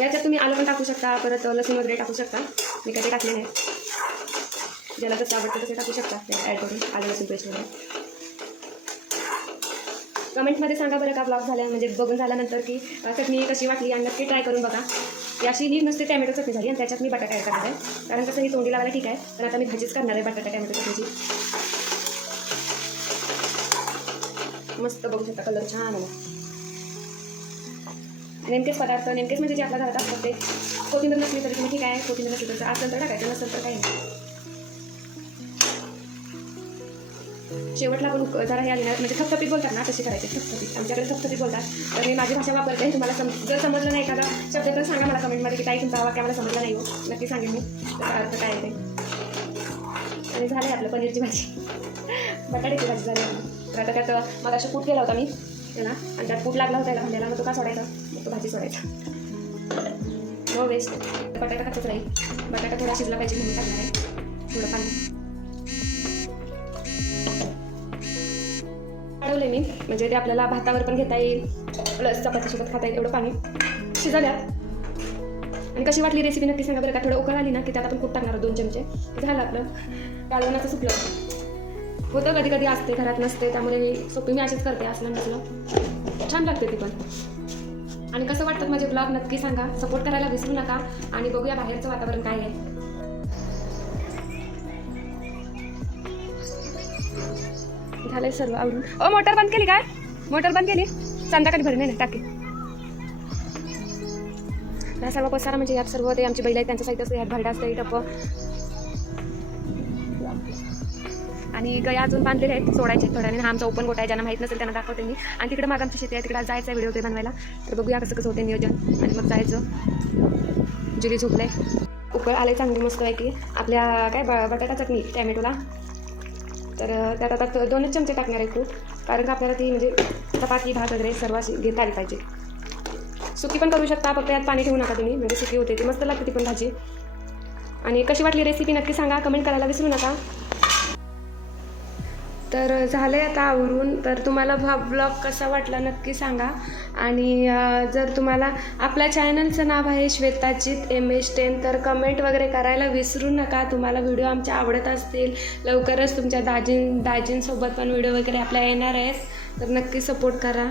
याच्यात तुम्ही आलं पण टाकू शकता परत लसूण वगैरे टाकू शकता. मी काही टाकले नाही. ज्याला जसं आवडतं तसं टाकू शकता ॲड करून आलं लसूण पेस्ट वगैरे. कमेंटमध्ये सांगा बरं का ब्लॉग झाला म्हणजे बघून झाल्यानंतर की चटणी कशी वाटली आणि नक्की ट्राय करून बघा. ही अशी ही नुसती टॅमॅटो चटणी झाली आणि त्याच्यात मी बटाटा ॲड करणार आहे. कारण कसं ही तोंडी लावायला ठीक आहे पण आता मी भाजीच करणार आहे बटाटा टॅमॅटो चटणीची. मस्त बघू शकता कलर छान आला नेमकेच पदार्थ नेमकेच म्हणजे जे आपल्या घरात असतात ते. कोथिंबीर नसली तरी तुम्ही ठीक आहे कोथिंबीर नसली तर असेल तर टाकायचं नसेल तर काही नाही. शेवटला पण जरा हे आली ना म्हणजे थपथपीत बोलतात ना तशी करायची थपथपीत. आमच्याकडे थपथपीत बोलतात. तर मी माझी भाषा वापरते तुम्हाला सम जर समजलं नाही एखादा शब्द तर सांगा मला कमेंटमध्ये की काही तुमचा वाक्य मला समजलं नाही हो. नक्की सांगेन मी. त्याचा अर्थ काय आहे ते. आणि आहे आपलं पनीरची भाजी. बटाट्याची भाजी झाली. तर आता त्यात मग अशा कूट केला होता मी. त्याला आणि त्यात कूट लागला होता त्याला भांड्याला. मग तो का सोडायचा? मग तो भाजी सोडायचा. नो वेस्ट बटाटा खातच राहील बटाटा थोडा शिजला पाहिजे म्हणून टाकणार आहे. थोडं पाणी. वाढवले मी. म्हणजे ते आपल्याला भातावर पण घेता येईल. प्लस चपातीसोबत खाता येईल. एवढं पाणी. शिजवल्यात. आणि कशी वाटली रेसिपी नक्की सांगा बरं का? थोडं उकळ आली ना की त्यात आपण खूप टाकणार दोन चमचे. झालं आपलं. कालवणाचं सुकलं. होतं कधी कधी असते घरात नसते त्यामुळे मी सोपी मी अशीच करते असलं नसलं. छान लागते ती पण. आणि कसं वाटतं माझे ब्लॉग नक्की सांगा. सपोर्ट करायला विसरू नका आणि बघूया बाहेरचं वातावरण काय आहे. झालंय सर्व आवडून ओ मोटर बंद केली काय? मोटर बंद केली? संध्याकाळी भरी नाही टाके. हा सर्व पसारा म्हणजे यात सर्व ते आमची बैल आहेत त्यांच्या साईड असते यात भरडा असते टप्प आणि गया अजून बांधलेले आहेत सोडायचे थोड्या वेळाने. हा आमचा ओपन गोटा आहे ज्यांना माहीत नसेल त्यांना दाखवते मी. आणि तिकडं माग आमची शेती आहे तिकडे जायचं आहे व्हिडिओ ते बनवायला. तर बघूया कसं कसं होते नियोजन. आणि मग जायचं. जुली झोपलंय. उकळ आले चांगली मस्त आहे की आपल्या काय ब बटाटा चटणी टॅमॅटोला. तर त्यात आता दोनच चमचे टाकणार आहे खूप. कारण का आपल्याला ती म्हणजे चपाती भात वगैरे सर्व अशी घेता आली पाहिजे. सुकी पण करू शकता फक्त यात पाणी ठेवू नका तुम्ही. म्हणजे सुकी होते ती. मस्त लागते ती पण भाजी. आणि कशी वाटली रेसिपी नक्की सांगा. कमेंट करायला विसरू नका. तर झालं आहे आता आवरून. तर तुम्हाला हा ब्लॉग कसा वाटला नक्की सांगा. आणि जर तुम्हाला आपल्या चॅनलचं नाव आहे श्वेताजीत एम एस टेन तर कमेंट वगैरे करायला विसरू नका. तुम्हाला व्हिडिओ आमचे आवडत असतील लवकरच तुमच्या दाजीं दाजींसोबत पण व्हिडिओ वगैरे आपल्या येणार आहेत. तर नक्की सपोर्ट करा.